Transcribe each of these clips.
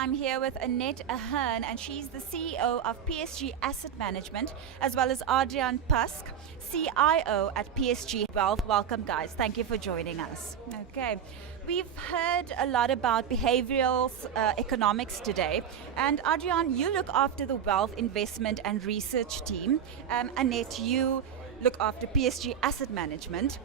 I'm here with Anet Ahern, and she's the CEO of PSG Asset Management, as well as Adriaan Pask, CIO at PSG Wealth. Welcome, guys. Thank you for joining us. Okay. We've heard a lot about behavioral economics today, and Adriaan, you look after the wealth investment and research team. Anet, you look after PSG Asset Management.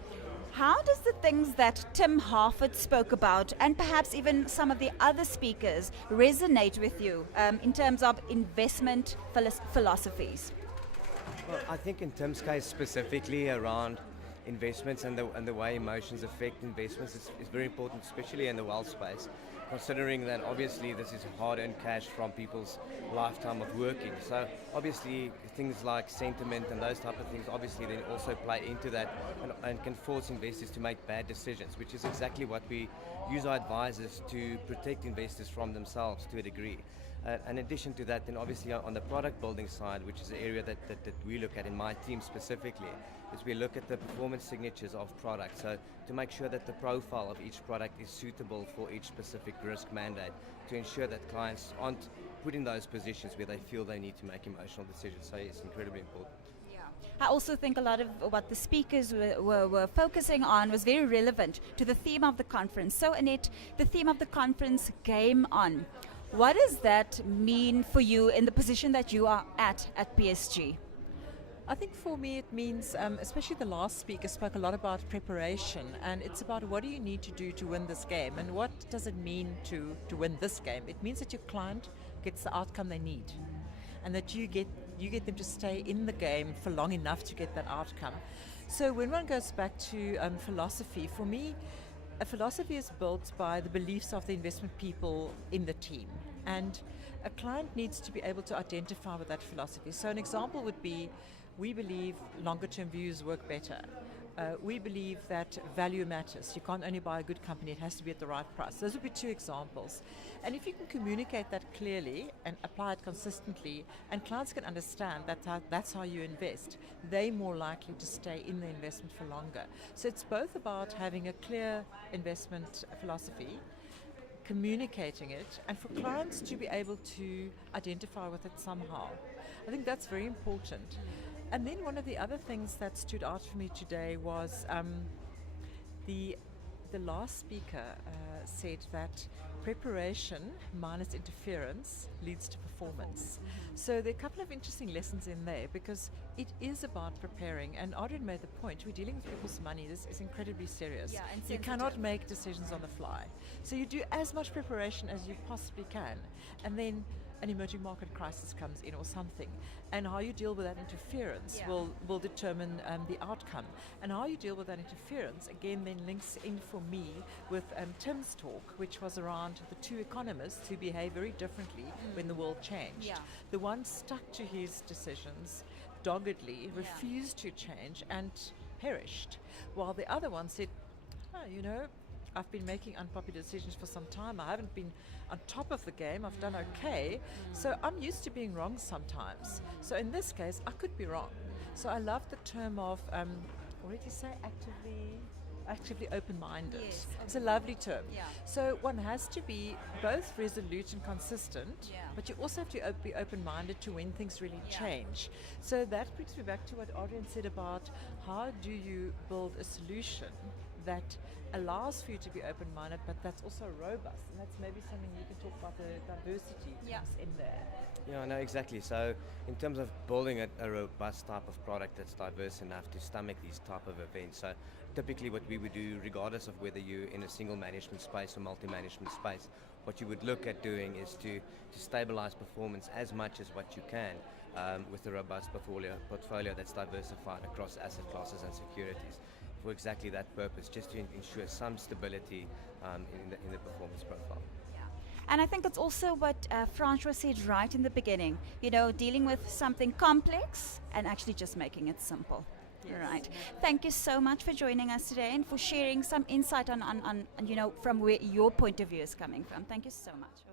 How does the things that Tim Harford spoke about, and perhaps even some of the other speakers, resonate with you in terms of investment philosophies? Well, I think in Tim's case specifically around investments and the way emotions affect investments is very important, especially in the wealth space, considering that obviously this is hard-earned cash from people's lifetime of working. So obviously things like sentiment and those type of things obviously then also play into that and can force investors to make bad decisions, which is exactly what we use our advisors to protect investors from themselves to a degree. In addition to that, then obviously on the product building side, which is the area that we look at in my team specifically, is we look at the performance signatures of products. So to make sure that the profile of each product is suitable for each specific risk mandate, to ensure that clients aren't put in those positions where they feel they need to make emotional decisions. So it's incredibly important. I also think a lot of what the speakers were focusing on was very relevant to the theme of the conference. So Anet, the theme of the conference, Game On. What does that mean for you in the position that you are at PSG? I think for me it means, especially the last speaker spoke a lot about preparation, and it's about what do you need to do to win this game, and what does it mean to win this game. It means that your client gets the outcome they need, and that you get them to stay in the game for long enough to get that outcome. So when one goes back to philosophy, for me, a philosophy is built by the beliefs of the investment people in the team, and a client needs to be able to identify with that philosophy. So an example would be, we believe longer term views work better. We believe that value matters. You can't only buy a good company, it has to be at the right price. Those would be two examples. And if you can communicate that clearly and apply it consistently, and clients can understand that that's how you invest, they're more likely to stay in the investment for longer. So it's both about having a clear investment philosophy, communicating it, and for clients to be able to identify with it somehow. I think that's very important. And then one of the other things that stood out for me today was the last speaker said that preparation minus interference leads to performance. So there are a couple of interesting lessons in there, because it is about preparing, and Adriaan made the point, we're dealing with people's money. This is incredibly serious. And you cannot make decisions on the fly. So you do as much preparation as you possibly can, and then an emerging market crisis comes in or something, and how you deal with that interference will determine the outcome. And how you deal with that interference again then links in for me with Tim's talk, which was around the two economists who behave very differently when the world changed. The one stuck to his decisions doggedly, refused to change, and perished, while the other one said, I've been making unpopular decisions for some time. I haven't been on top of the game. I've done okay. So I'm used to being wrong sometimes. So in this case, I could be wrong. So I love the term of, what did you say, actively open-minded. Yes, it's a lovely term. So one has to be both resolute and consistent, but you also have to be open-minded to when things really change. So that brings me back to what Adriaan said about how do you build a solution that allows for you to be open-minded, but that's also robust, and that's maybe something you can talk about, the diversity comes in there. Yeah, no, exactly. So in terms of building a robust type of product that's diverse enough to stomach these type of events, so typically what we would do, regardless of whether you're in a single management space or multi-management space, what you would look at doing is to stabilize performance as much as what you can with a robust portfolio that's diversified across asset classes and securities, for exactly that purpose, just to ensure some stability in the performance profile. And I think that's also what Francois said right in the beginning, dealing with something complex and actually just making it simple. Right. Thank you so much for joining us today and for sharing some insight on from where your point of view is coming from. Thank you so much.